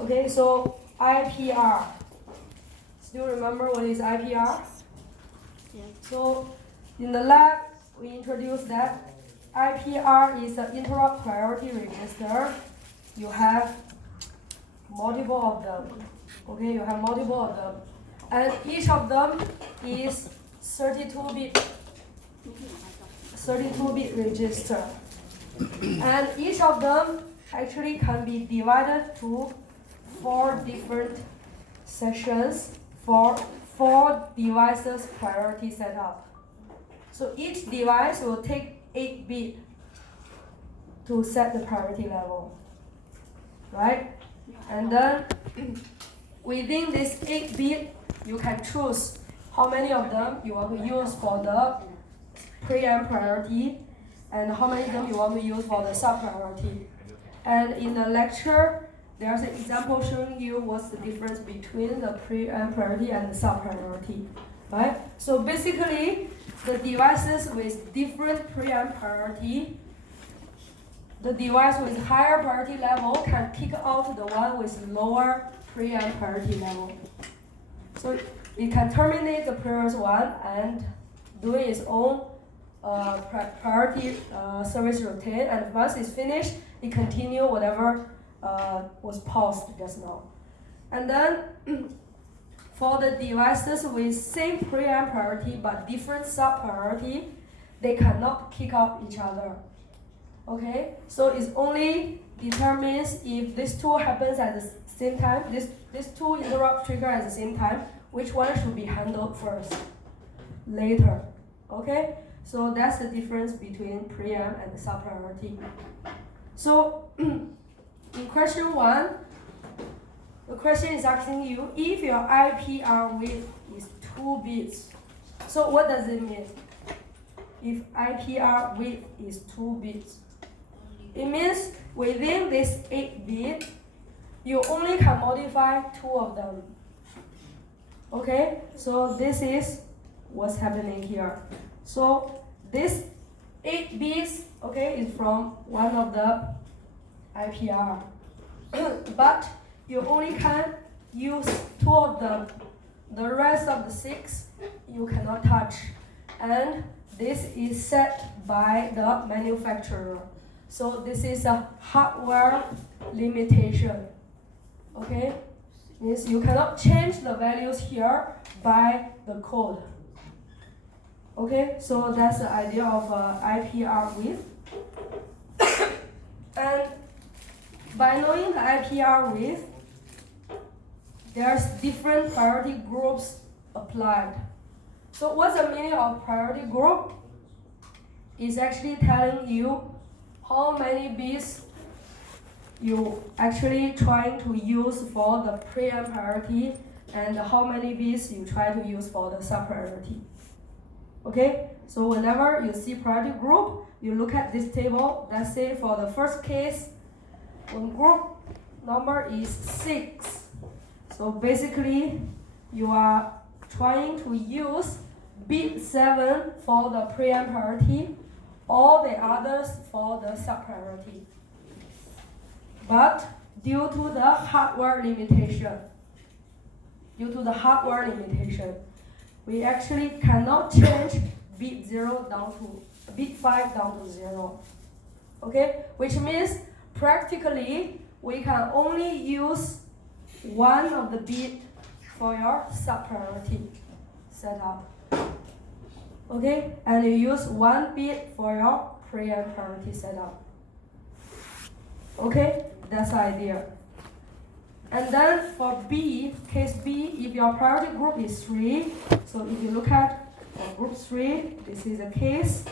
Okay, so IPR. Still remember what is IPR? Yeah. So in the lab, we introduced that IPR is an interrupt priority register. You have multiple of them. Okay, you have multiple of them. And each of them is 32-bit register. And each of them actually can be divided to 4 different sessions for 4 devices priority setup. So each device will take 8 bits to set the priority level, right? And then within this 8 bit, you can choose how many of them you want to use for the pre-and priority, and how many of them you want to use for the sub-priority. And in the lecture, there's an example showing you what's the difference between the pre-and priority and the sub-priority, right? So basically, the devices with different pre-and priority, the device with higher priority level can kick out the one with lower pre-and priority level. So it can terminate the previous one and doing its own priority service routine, and once it's finished, it continue whatever was paused just now. And then for the devices with same pre-and priority but different sub-priority, they cannot kick out each other. Okay, so it only determines if this two happens at the same time, this two interrupt trigger at the same time, which one should be handled first, later. Okay, so that's the difference between pre-amp and the sub-priority. So in question 1, the question is asking you if your IPR width is 2 bits. So what does it mean? If IPR width is 2 bits, it means within this 8 bit, you only can modify 2 of them. Okay, so this is what's happening here. So this 8 bits, okay, is from one of the IPR, but you only can use 2 of them. The rest of the 6 you cannot touch, and this is set by the manufacturer. So this is a hardware limitation. Okay, means you cannot change the values here by the code. Okay, so that's the idea of IPR width. And by knowing the IPR width, there's different priority groups applied. So what's the meaning of priority group? It's actually telling you how many bits you actually trying to use for the pre-amp priority and how many bits you try to use for the sub-priority. Okay, so whenever you see priority group, you look at this table. Let's say for the first case, when group number is 6, so basically you are trying to use bit 7 for the pre-amp priority, all the others for the sub-priority. But due to the hardware limitation, we actually cannot change bit 5 down to 0. Okay, which means practically we can only use one of the bit for your sub-priority setup. Okay, and you use 1 bit for your pre-amp priority setup. Okay, that's the idea. And then for B, case B, if your priority group is 3, so if you look at group 3, this is a case,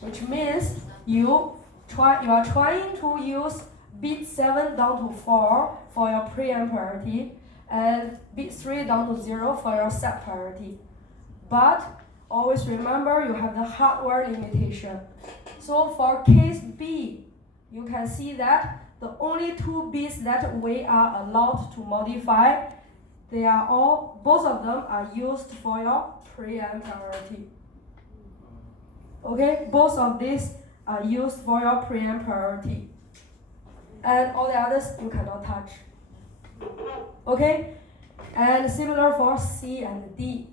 which means you are trying to use bit 7 down to 4 for your pre-amp priority and bit 3 down to 0 for your sub priority. But always remember you have the hardware limitation. So for case B, you can see that the only 2 bits that we are allowed to modify, both of them are used for your pre-amp priority. Okay, both of these are used for your pre-amp priority. And all the others you cannot touch. Okay, and similar for C and D.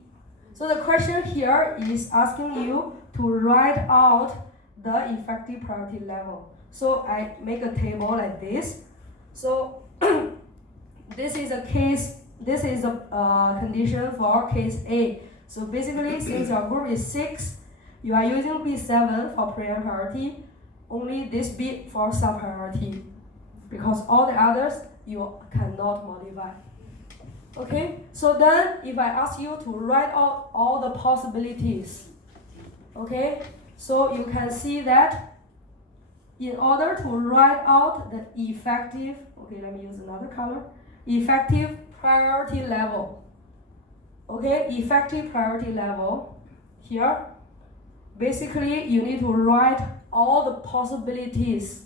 So the question here is asking you to write out the effective priority level. So I make a table like this. So this is a condition for case A. So basically, since your group is 6, you are using B7 for preamp priority, only this bit for sub priority, because all the others you cannot modify. Okay, so then if I ask you to write out all the possibilities, okay, so you can see that in order to write out the effective, okay, let me use another color, effective priority level. Okay, effective priority level here. Basically, you need to write all the possibilities.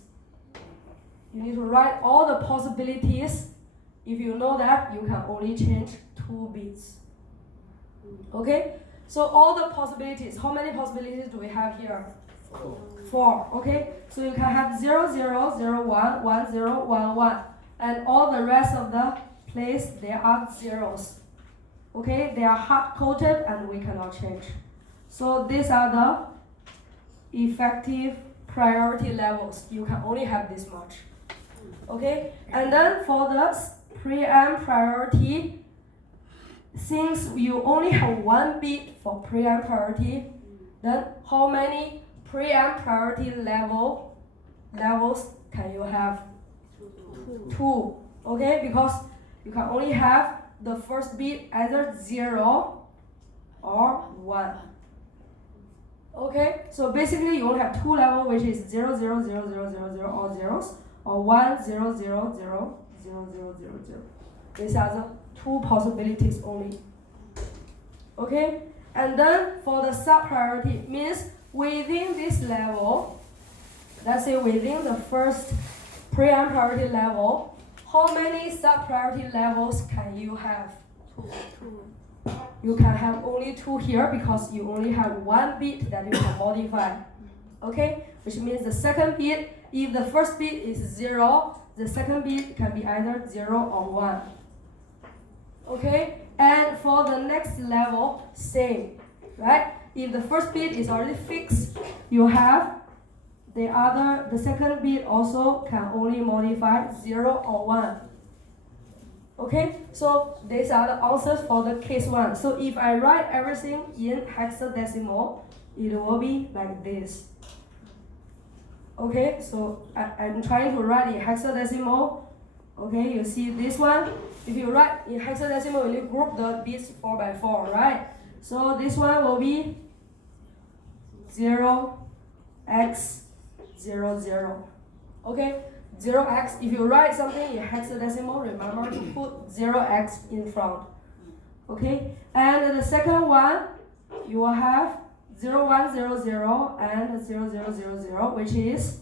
You need to write all the possibilities. If you know that, you can only change 2 bits. Okay, so all the possibilities, how many possibilities do we have here? 4. Okay, so you can have 0, 0, 0, 1, 1, 0, 1, 1. And all the rest of the place, they are zeros. Okay, they are hard-coded and we cannot change. So these are the effective priority levels. You can only have this much. Okay, and then for the preamp priority, since you only have 1 bit for preamp priority, then how many preamp priority levels can you have? 2. Okay, because you can only have the first bit either 0 or 1. Okay, so basically you only have 2 levels, which is 0, 0, 0, 0, 0, 0, all zeros, or 1, 0, 0, 0, 0, 0, 0, 0. These are the 2 possibilities only. Okay, and then for the sub priority, means within this level, let's say within the first preamp priority level, how many sub priority levels can you have? 2. You can have only 2 here because you only have 1 bit that you can modify. Okay, which means the second bit, if the first bit is 0, the second bit can be either 0 or 1. Okay, and for the next level, same, right? If the first bit is already fixed, you have the second bit also can only modify 0 or 1. Okay, so these are the answers for the case 1. So if I write everything in hexadecimal, it will be like this. Okay, so I'm trying to write in hexadecimal. Okay, you see this one. If you write in hexadecimal, you group the bits 4 by 4, right? So this one will be 0x 0, 0. Okay, 0x. If you write something in hexadecimal, remember to put 0x in front. Okay, and the second one, you will have 0, 1, 0, 0 and 0, 0, 0, 0, which is,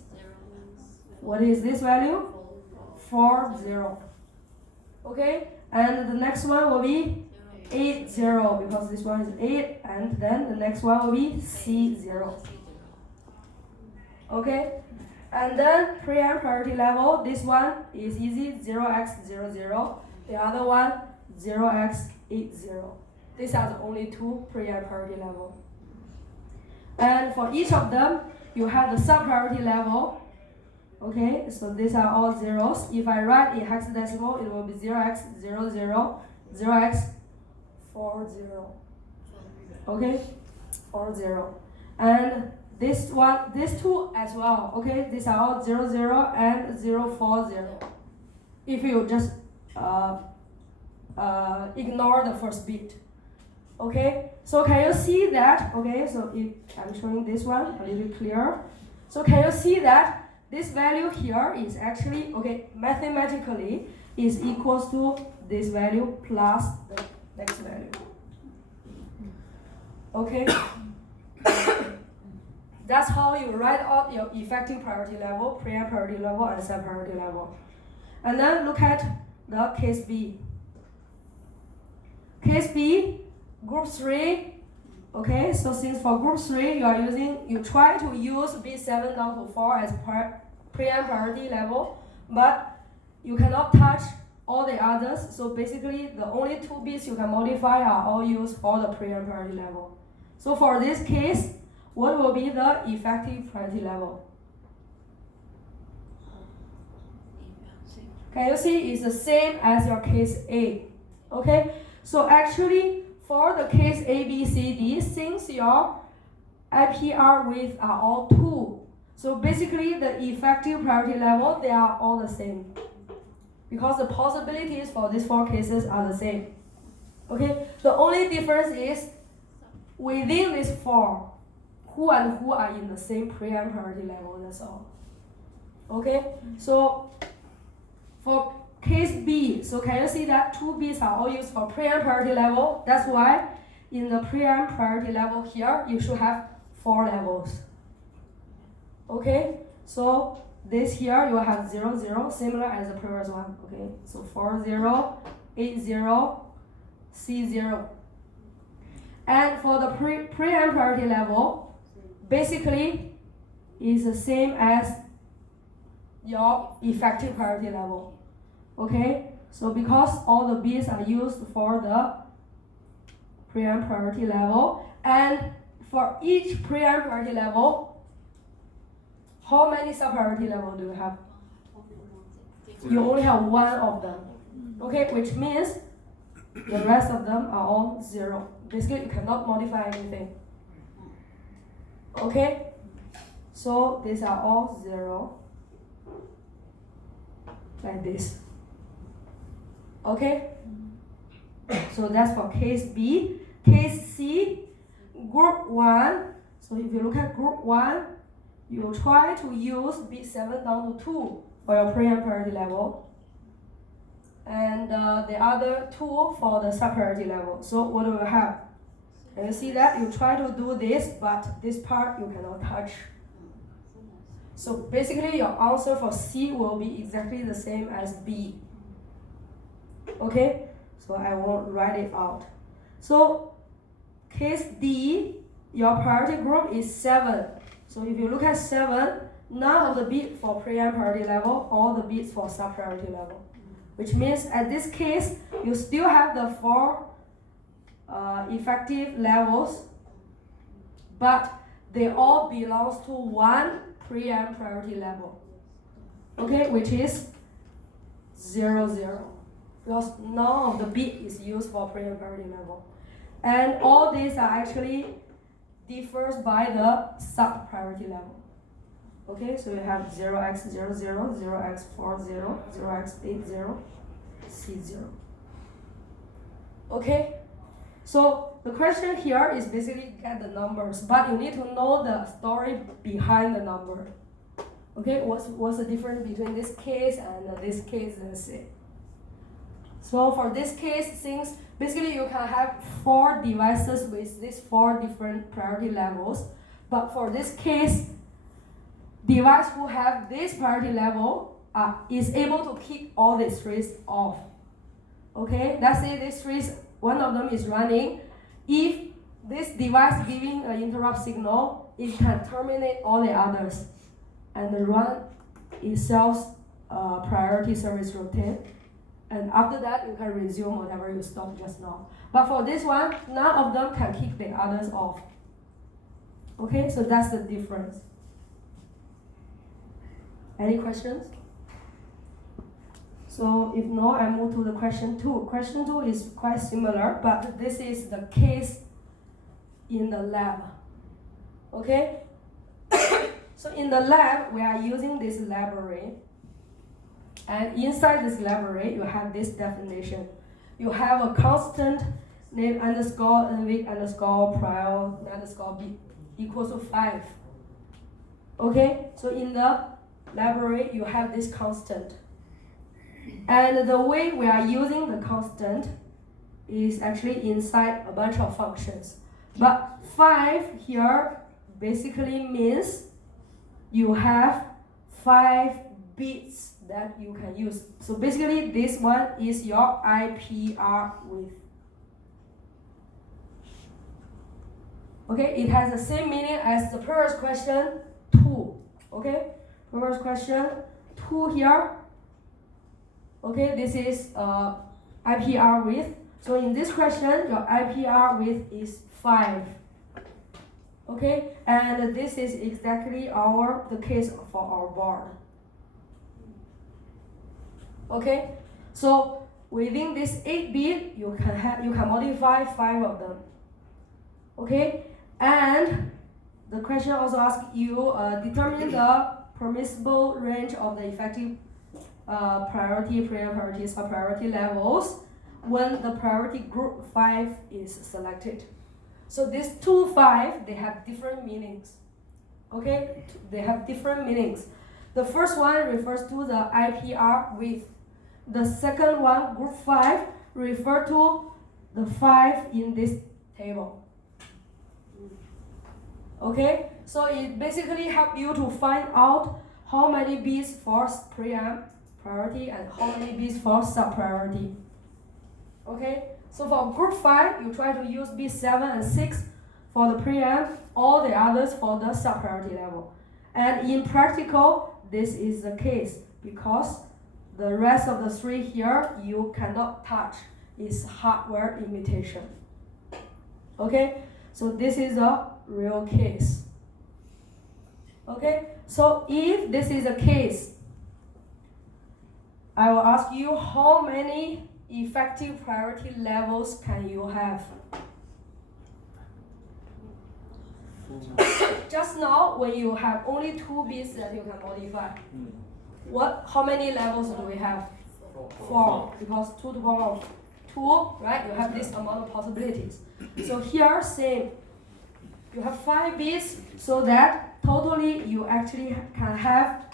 what is this value? 4, 0. Okay, and the next one will be 8, 0, because this one is 8, and then the next one will be C, 0. Okay, and then preamp priority level, this one is easy, 0x 0, 0. The other one, 0x 8, 0. These are the only 2 preamp priority level. And for each of them, you have the sub priority level. Okay, so these are all zeros. If I write in hexadecimal, it will be 0x 0, 0, 0x 4, 0. Okay, 4, 0. And this one, these 2 as well. Okay, these are all 0, 0 and 0, 4, 0. If you just ignore the first bit. Okay, so can you see that? Okay, so if I'm showing this one a little bit clearer. So can you see that this value here is actually, okay, mathematically is equals to this value plus the next value. Okay. That's how you write out your effective priority level, preamp priority level, and sub priority level. And then look at the case B. Case B, group 3. Okay, so since for group 3 you try to use B7 down to 4 as preamp priority level, but you cannot touch all the the others. So basically, the only 2 bits you can modify are all used for the preamp priority level. So for this case, what will be the effective priority level? Can you see it's the same as your case A? Okay, so actually for the case A, B, C, D, since your IPR width are all 2, so basically the effective priority level, they are all the same. Because the possibilities for these 4 cases are the same. Okay, the only difference is within these 4, who and who are in the same preamp priority level, that's all. Okay, so for case B, so can you see that 2 bits are all used for preamp priority level? That's why in the preamp priority level here, you should have 4 levels. Okay, so this here you have 0, 0, similar as the previous one. Okay, so 4, 0, 8, 0, C, 0. And for the preamp priority level, basically is the same as your effective priority level. Okay, so because all the bits are used for the preamp priority level, and for each preamp priority level, how many sub-priority level do you have? You only have 1 of them. Okay, which means the rest of them are all 0. Basically, you cannot modify anything. Okay, so these are all 0, like this. Okay, so that's for case B. Case C, group 1. So if you look at group 1, you try to use bit 7 down to 2 for your preamp priority level. And the other 2 for the sub-priority level. So what do we have? Can you see that? You try to do this, but this part you cannot touch. So basically your answer for C will be exactly the same as B. Okay, so I won't write it out. So case D, your priority group is 7. So if you look at 7, none of the bits for preamp priority level, all the bits for sub-priority level. Which means at this case, you still have the 4 effective levels, but they all belong to 1 preamp priority level. Okay, which is 0, 0. Because none of the bit is used for preamp priority level. And all these are actually differs by the sub-priority level. Okay, so you have 0x00, 0x40, 0x80, C0. Okay, so the question here is basically get the numbers, but you need to know the story behind the number. Okay, what's the difference between this case and this case, let's say. So for this case, since basically you can have 4 devices with these 4 different priority levels, but for this case, device who have this priority level is able to keep all these 3 off. Okay, let's say these 3, one of them is running. If this device giving an interrupt signal, it can terminate all the others and run itself priority service routine. And after that, you can resume whatever you stopped just now. But for this one, none of them can kick the others off. Okay, so that's the difference. Any questions? So if no, I move to the question 2. Question 2 is quite similar, but this is the case in the lab. Okay? So in the lab, we are using this library. And inside this library, you have this definition. You have a constant name underscore nvic underscore prior underscore b equals to 5. Okay, so in the library, you have this constant. And the way we are using the constant is actually inside a bunch of functions. But 5 here basically means you have 5 bits that you can use. So basically this one is your IPR width. Okay, it has the same meaning as the previous question 2. Okay, previous question 2 here. Okay, this is IPR width. So in this question, your IPR width is 5. Okay, and this is exactly the case for our board. Okay, so within this 8 bit, you can modify 5 of them. Okay, and the question also asks you determine the permissible range of the effective priority, preamp priority, sub-priority levels when the priority group 5 is selected. So these 2, 5, they have different meanings. Okay, they have different meanings. The first one refers to the IPR width. The second one, group 5, refer to the 5 in this table. Okay, so it basically helps you to find out how many bits for preamp priority and how many bits for sub-priority. Okay, so for group 5, you try to use bit 7 and 6 for the preamp, all the others for the sub-priority level. And in practical, this is the case because the rest of the 3 here you cannot touch. It's hardware imitation. Okay, so this is a real case. Okay, so if this is a case, I will ask you how many effective priority levels can you have? Just now, when you have only 2 bits that you can modify, how many levels do we have? 4, because 2 to the power of 2, right? You have this amount of possibilities. So here, same. You have 5 bits, so that totally you actually can have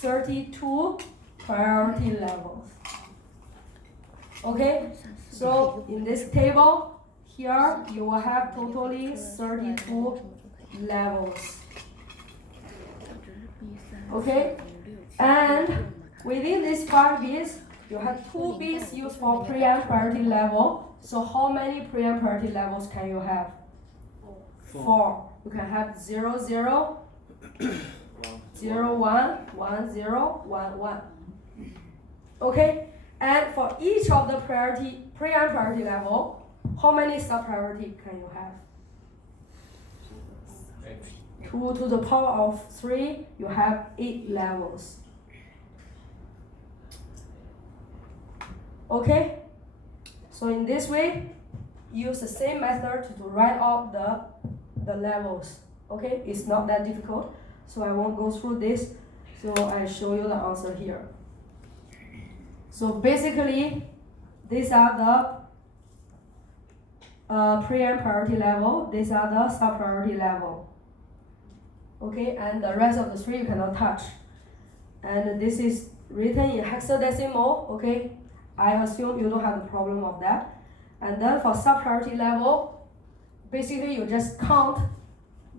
32 priority levels. Okay, so in this table, here you will have totally 32 levels. Okay, and within these 5 bits, you have 2 bits used for preamp priority level. So how many preamp priority levels can you have? 4. You can have 0, 0, 0, 1, 1, 0, 1, 1. Okay, and for each of the preamp priority level, how many sub-priority can you have? 2 to the power of 3, you have 8 levels. Okay, so in this way, use the same method to write out the levels. Okay, it's not that difficult, so I won't go through this. So I show you the answer here. So basically, these are the preamp priority level. These are the sub-priority level. Okay, and the rest of the 3 you cannot touch. And this is written in hexadecimal. Okay, I assume you don't have the problem of that. And then for sub-priority level, basically you just count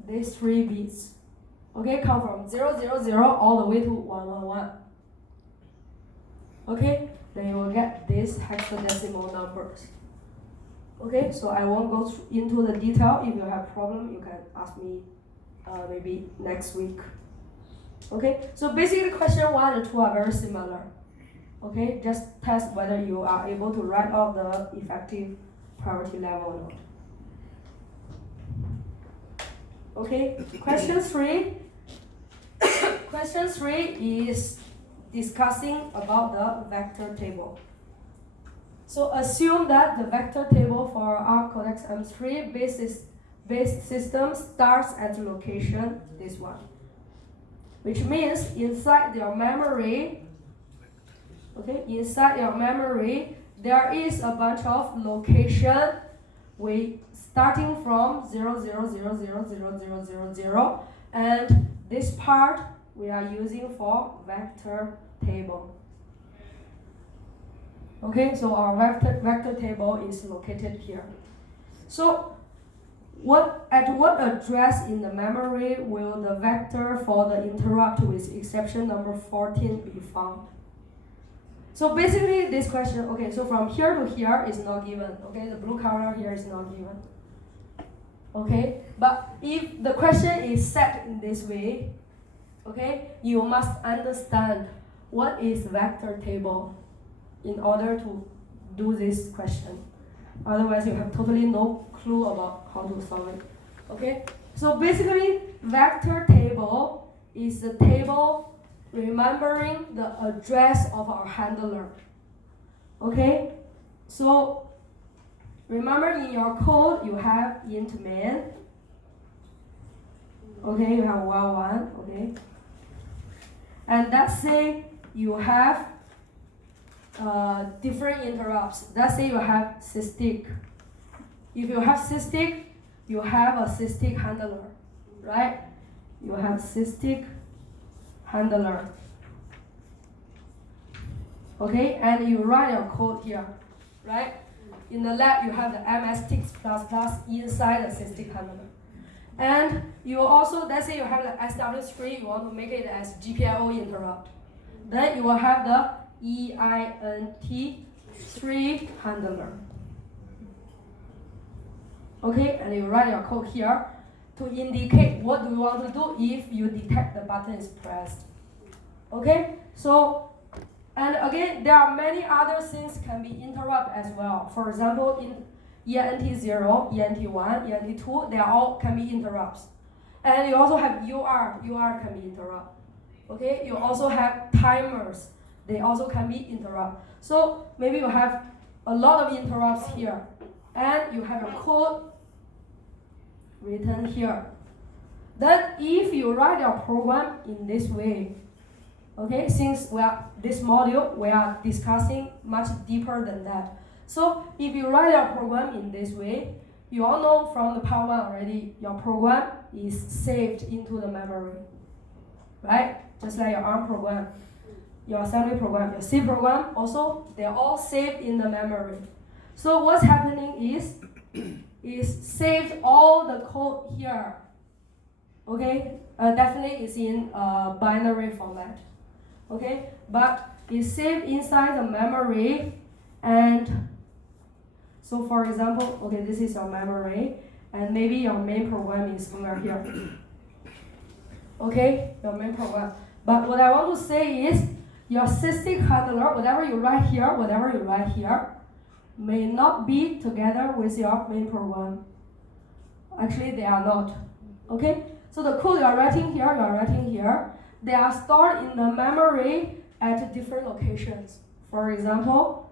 these 3 bits. Okay, count from 0, 0, 0 all the way to 1, 1, 1. Okay, then you will get these hexadecimal numbers. Okay, so I won't go into the detail. If you have problem, you can ask me maybe next week. Okay, so basically question 1 and 2 are very similar. Okay, just test whether you are able to write out the effective priority level or not. Okay, question 3. Question 3 is discussing about the vector table. So assume that the vector table for our Codex M3 base system starts at location this one, which means inside your memory, there is a bunch of location starting from 0, 0, 0, 0, 0, 0, 0, 0, and this part we are using for vector table. Okay, so our vector table is located here. So at what address in the memory will the vector for the interrupt with exception number 14 be found? So basically this question, okay, so from here to here is not given. Okay, the blue color here is not given. Okay, but if the question is set in this way, okay, you must understand what is vector table. in order to do this question. Otherwise, you have totally no clue about how to solve it. Okay? So basically, vector table is the table remembering the address of our handler. Okay? So remember in your code, you have int main. Okay, you have while1, okay? And let's say you have different interrupts. Let's say you have sysdig. If you have sysdig, you have a sysdig handler, right? You have sysdig handler. Okay, and you write your code here, right? In the lab, you have the mstix++ inside the sysdig handler. And you also, let's say you have the SW3, you want to make it as GPIO interrupt. Then you will have the EE2028 handler. Okay, and you write your code here to indicate what do you want to do if you detect the button is pressed. Okay, so, and again, there are many other things can be interrupt as well. For example, in ENT0, ENT1, ENT2, they all can be interrupts. And you also have UR can be interrupt. Okay, you also have timers, they also can be interrupt. So maybe you have a lot of interrupts here, and you have a code written here. Then if you write your program in this way, okay, since this module, we are discussing much deeper than that. So if you write your program in this way, you all know from the part 1 already, your program is saved into the memory, right? Just like your ARM program, your assembly program, your C program, also, they're all saved in the memory. So what's happening is saved all the code here, okay? Definitely it's in binary format, okay? But it's saved inside the memory, and so for example, okay, this is your memory, and maybe your main program is somewhere here. Okay, your main program. But what I want to say is, your sysdig handler, whatever you write here, may not be together with your main program. Actually, they are not. Okay? So the code you are writing here, they are stored in the memory at different locations. For example,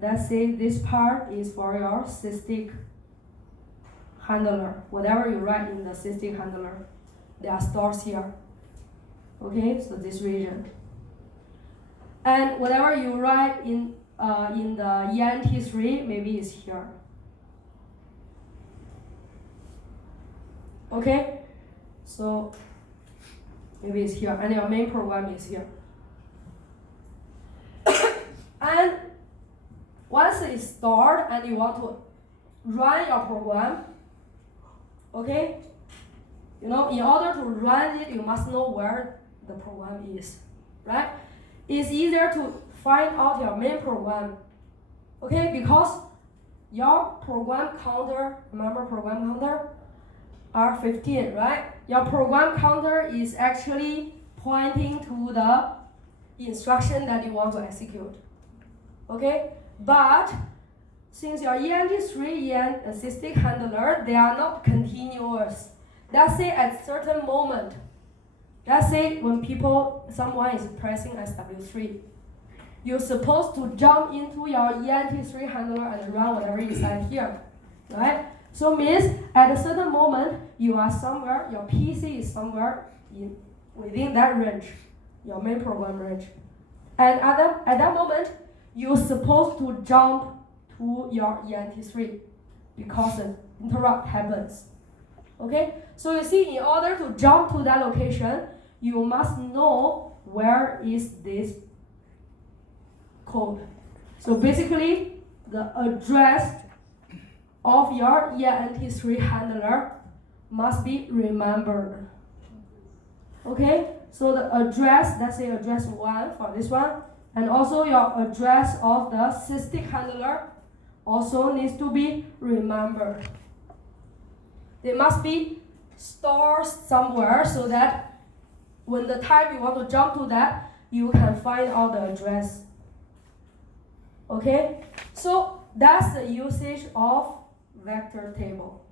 let's say this part is for your sysdig handler. Whatever you write in the sysdig handler, they are stored here. Okay, so this region. And whatever you write in the ENT3, maybe it's here. Okay, so maybe it's here, and your main program is here. And once it's stored and you want to run your program, okay, you know, in order to run it, you must know where the program is, right? It's easier to find out your main program, okay, because your program counter, remember program counter, are 15, right? Your program counter is actually pointing to the instruction that you want to execute, okay? But since your ENT3 and sysdig handler, they are not continuous. Let's say at certain moment, let's say when someone is pressing SW3, you're supposed to jump into your ENT3 handler and run whatever is inside here, right? So means at a certain moment, you are somewhere, your PC is somewhere within that range, your main program range. And at that moment, you're supposed to jump to your ENT3 because the interrupt happens. Okay? So you see, in order to jump to that location, you must know where is this code. So basically, the address of your ENT3 handler must be remembered. Okay? So the address, let's say address 1 for this one, and also your address of the sysdig handler also needs to be remembered. They must be stored somewhere so that when the time you want to jump to that, you can find out the address. Okay, so that's the usage of vector table.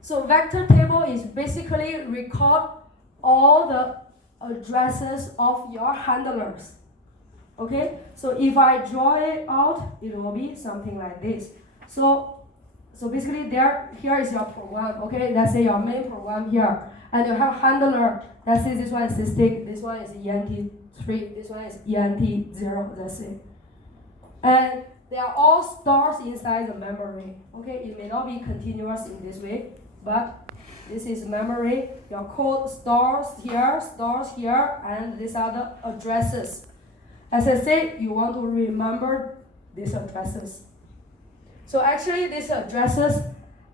So vector table is basically record all the addresses of your handlers. Okay, so if I draw it out, it will be something like this. So basically here is your program, okay? Let's say your main program here. And you have handler, let's say this one is sysdig, this one is ENT3, this one is ENT0, that's it. And they are all stores inside the memory, okay? It may not be continuous in this way, but this is memory. Your code stores here, and these are the addresses. As I said, you want to remember these addresses. So actually, these addresses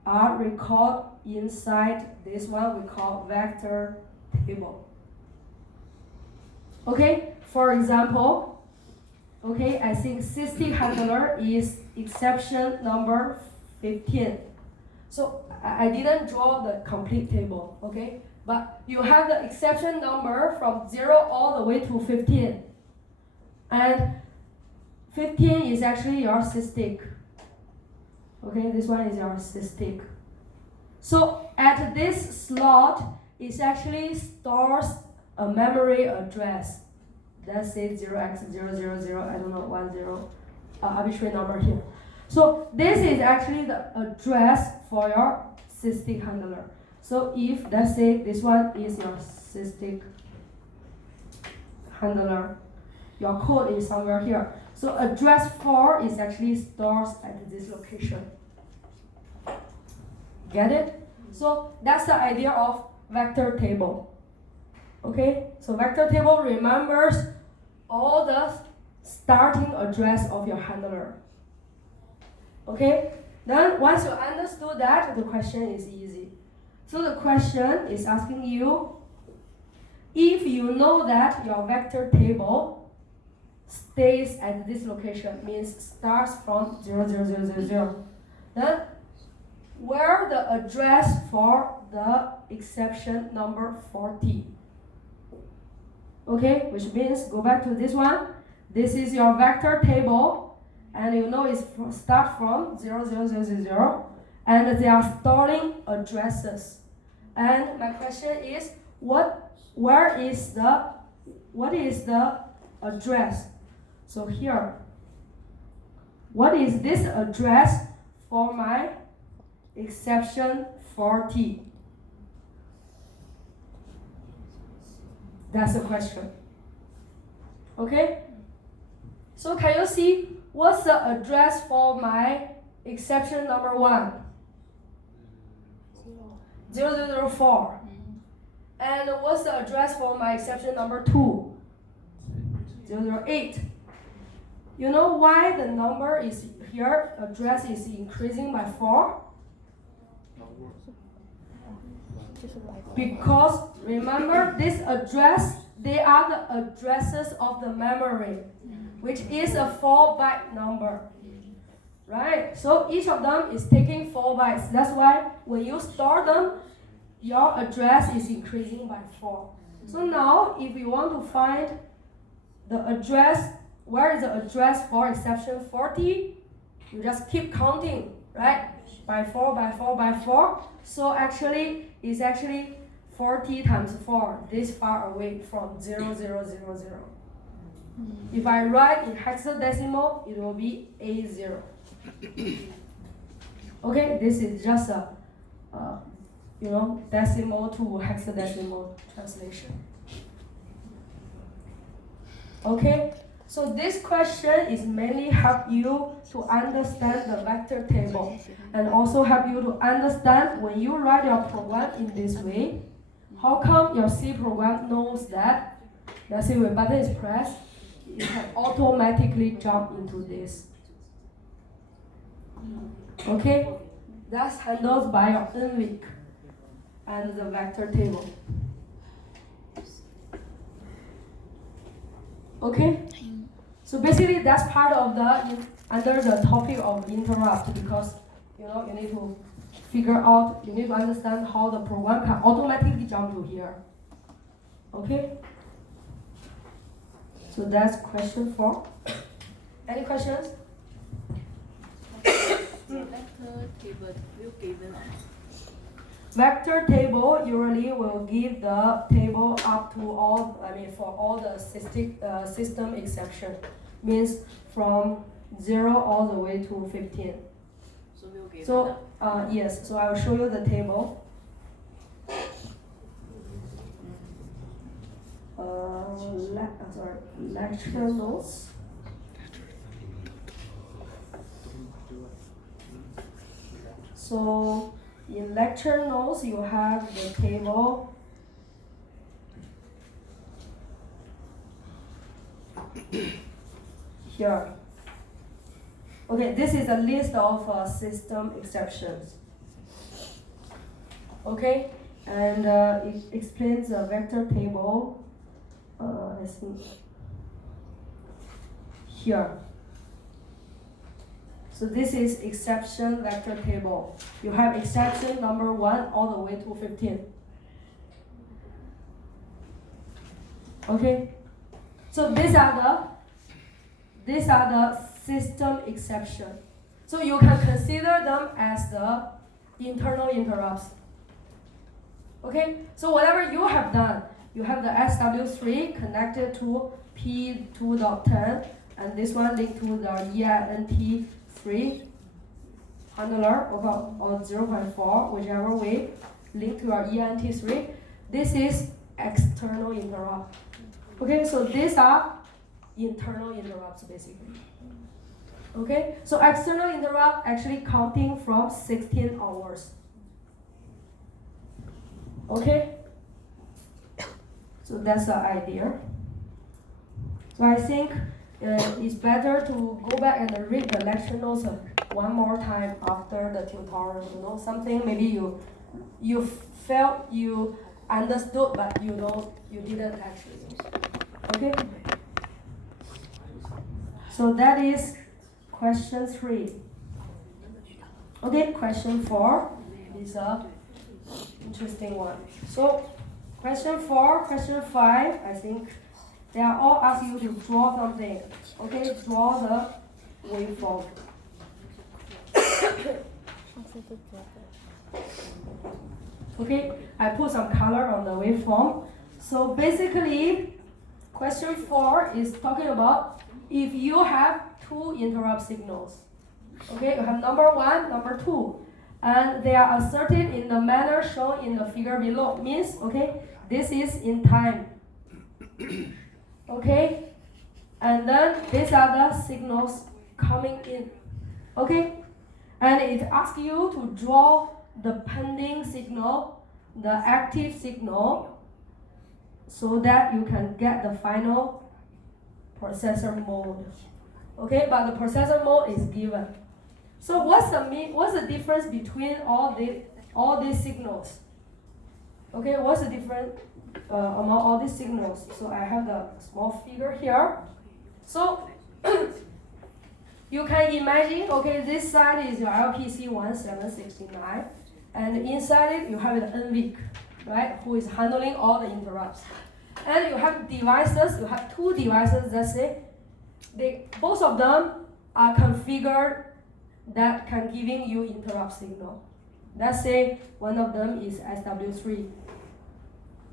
are recorded inside this one we call vector table. Okay, for example, okay, I think sysdig handler is exception number 15. So I didn't draw the complete table, okay? But you have the exception number from 0 all the way to 15. And 15 is actually your sysdig. Okay, this one is your sysdig. So at this slot, it actually stores a memory address. Let's say 0x000, I don't know, 10, arbitrary number here. So this is actually the address for your sysdig handler. So if, let's say, this one is your sysdig handler, your code is somewhere here. So address 4 is actually stored at this location. Get it? So that's the idea of vector table. Okay? So vector table remembers all the starting address of your handler. Okay? Then once you understood that, the question is easy. So the question is asking you, if you know that your vector table stays at this location, means starts from 00000, then where the address for the exception number 40? Okay, which means go back to this one. This is your vector table, and you know it's start from 00000, and they are storing addresses. And my question is, what is the address? So here, what is this address for my exception 40? That's the question. Okay? So can you see what's the address for my exception number 1? 0004. And what's the address for my exception number 2? 008. You know why the number is here, address is increasing by 4? Because remember, this address, they are the addresses of the memory, which is a 4-byte number. Right? So each of them is taking 4 bytes. That's why when you store them, your address is increasing by 4. So now, if you want to find the address, where is the address for exception 40? You just keep counting, right? By 4, by 4, by 4. So actually, it's actually 40 times 4, this far away from 0000. If I write in hexadecimal, it will be A0. Okay, this is just a decimal to hexadecimal translation. Okay, so this question is mainly help you to understand the vector table and also help you to understand when you write your program in this way, how come your C program knows that, let's say when button is pressed, it can automatically jump into this. Okay, that's handled by your NVIC and the vector table. Okay, so basically that's part of the under the topic of interrupt, because you need to figure out, you need to understand how the program can automatically jump to here. Okay, so that's question 4. Any questions? Vector table usually will give the table up to all, for all the system exception, means from 0 all the way to 15. So yes, so I will show you the table. Lecture notes. So in lecture notes, you have the table. Here. Okay, this is a list of system exceptions. Okay, and it explains the vector table. I think here. So this is exception vector table. You have exception number 1 all the way to 15. Okay, so these are the system exception. So you can consider them as the internal interrupts. Okay, so whatever you have done, you have the SW3 connected to P2.10, and this one linked to the EINT3 handler or 0.4, whichever way, linked to our EINT3. This is external interrupt. Okay, so these are internal interrupts basically. Okay, so external interrupt actually counting from 16 hours. Okay, so that's the idea. So I think it's better to go back and read the lecture notes one more time after the tutorial. You know, something maybe you felt you understood, but you didn't actually. Okay. So that is question 3. Okay, question 4 is a interesting one. So question 4, question 5, I think they are all asking you to draw something. Okay, draw the waveform. Okay, I put some color on the waveform. So basically, question 4 is talking about if you have 2 interrupt signals. Okay, you have number 1, number 2, and they are asserted in the manner shown in the figure below. Means, okay, this is in time. Okay, and then these are the signals coming in. Okay, and it asks you to draw the pending signal, the active signal, so that you can get the final processor mode. Okay, but the processor mode is given. So what's the difference between all these signals? Okay, what's the difference among all these signals? So I have the small figure here. So you can imagine, okay, this side is your LPC1769, and inside it you have the NVIC, right, who is handling all the interrupts. And you have devices, you have 2 devices, let's say, both of them are configured that can giving you interrupt signal. Let's say one of them is SW3.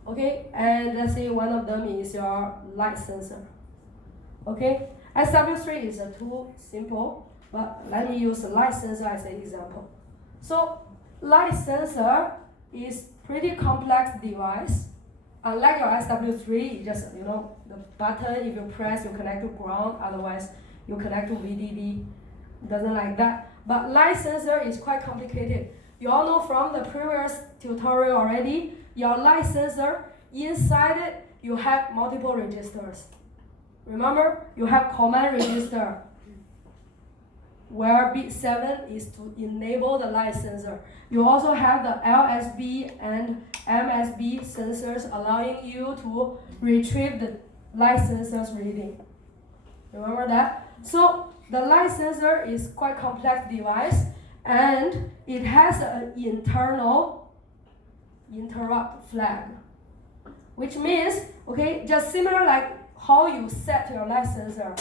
Okay, and let's say one of them is your light sensor. Okay, SW3 is too simple, but let me use light sensor as an example. So light sensor is pretty complex device. Unlike your SW3, you just, the button, if you press, you connect to ground, otherwise you connect to VDD. Doesn't like that. But light sensor is quite complicated. You all know from the previous tutorial already, your light sensor, inside it, you have multiple registers. Remember, you have command register, where bit 7 is to enable the light sensor. You also have the LSB and MSB sensors allowing you to retrieve the light sensor's reading. Remember that? So the light sensor is quite complex device, and it has an internal interrupt flag, which means, okay, just similar like how you set your light sensor,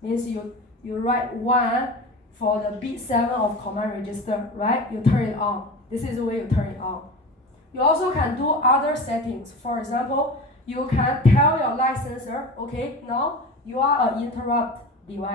means you write 1 for the bit 7 of command register, right? You turn it on. This is the way you turn it on. You also can do other settings. For example, you can tell your light sensor, okay, now you are an interrupt device.